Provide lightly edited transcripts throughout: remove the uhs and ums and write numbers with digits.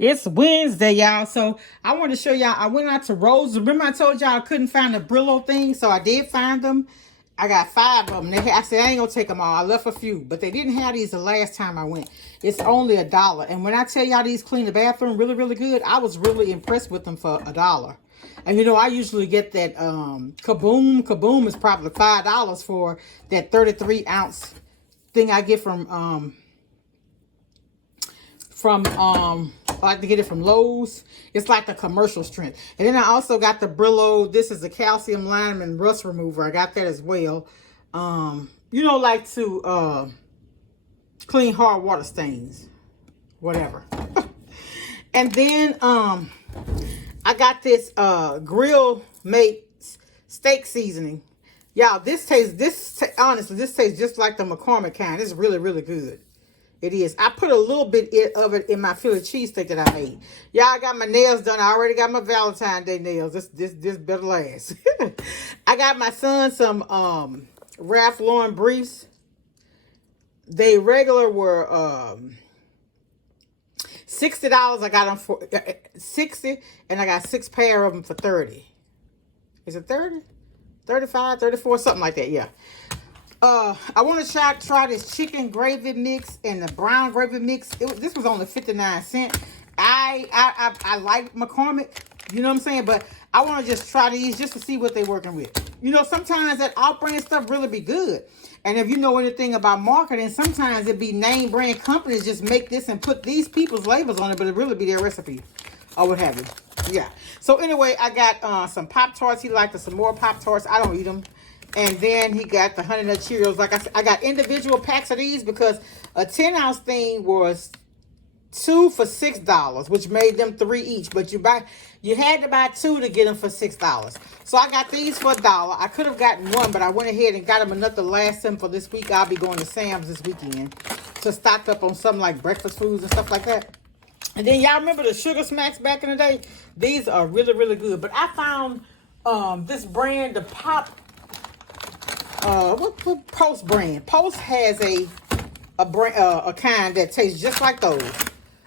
It's Wednesday, y'all. So I want to show y'all. I went out to Rose. Remember I told y'all I couldn't find the Brillo thing, so I did find them. I got 5 of them. I said I ain't gonna take them all. I left a few, but they didn't have these the last time I went. It's only $1. And when I tell y'all these clean the bathroom really, really good, I was really impressed with them for $1. And you know, I usually get that Kaboom. Kaboom is probably $5 for that 33-ounce thing I get from I like to get it from Lowe's. It's like the commercial strength. And then I also got the Brillo. This is the calcium lime and rust remover. I got that as well. You know, like to clean hard water stains, whatever. And then I got this Grill Mate steak seasoning. Y'all, honestly, this tastes just like the McCormick kind. It's really, really good. It is. I put a little bit of it in my Philly cheesesteak that I made. Y'all, I got my nails done. I already got my Valentine's Day nails. This better last. I got my son some Ralph Lauren briefs. They regular were $60. I got them for $60, and I got 6 pair of them for $30. Is it 30? 35, 34, something like that, yeah. I want to try this chicken gravy mix and the brown gravy mix. This was only 59 cents. I like McCormick, you know what I'm saying? But I want to just try these just to see what they're working with. You know, sometimes that off-brand stuff really be good. And if you know anything about marketing, sometimes it be name brand companies just make this and put these people's labels on it, but it really be their recipe or what have you. Yeah. So anyway, I got some Pop-Tarts. He liked some more Pop-Tarts. I don't eat them. And then he got the Honey Nut Cheerios. Like I said, I got individual packs of these because a 10-ounce thing was 2 for $6, which made them 3 each. But you had to buy 2 to get them for $6. So I got these for $1. I could have gotten 1, but I went ahead and got them enough to last them for this week. I'll be going to Sam's this weekend to stock up on something like breakfast foods and stuff like that. And then y'all remember the Sugar Smacks back in the day? These are really, really good. But I found this brand, the Pop. What Post brand? Post has a kind that tastes just like those.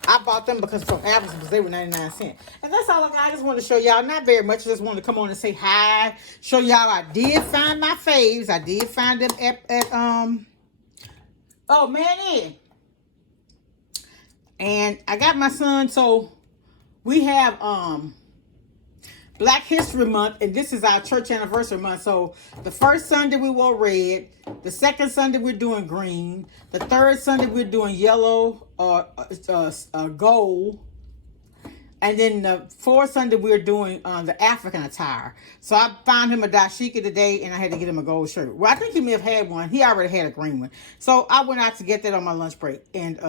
I bought them from Amazon because they were 99 cents. And that's all I got. I just wanted to show y'all. Not very much. I just wanted to come on and say hi. Show y'all I did find my faves. I did find them at MANNY'S. And I got my son. So we have Black History Month, and this is our church anniversary month. So the first Sunday we wore red, the second Sunday we're doing green, the third Sunday we're doing yellow or gold, and then the fourth Sunday we're doing the African attire. So I found him a dashiki today, and I had to get him a gold shirt. Well, I think he may have had one. He already had a green one. So I went out to get that on my lunch break, and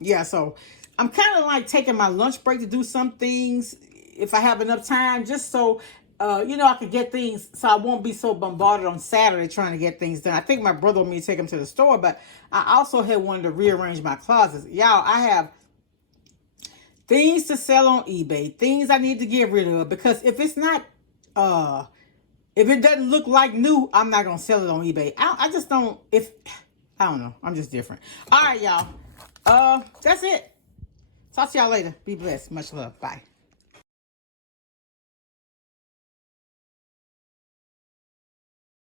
yeah. So I'm kind of like taking my lunch break to do some things if I have enough time, just so, you know, I could get things, so I won't be so bombarded on Saturday trying to get things done. I think my brother wanted me to take him to the store, but I also had wanted to rearrange my closets. Y'all, I have things to sell on eBay, things I need to get rid of, because if it's not, if it doesn't look like new, I'm not going to sell it on eBay. I just don't, I don't know. I'm just different. All right, y'all. That's it. Talk to y'all later. Be blessed. Much love. Bye.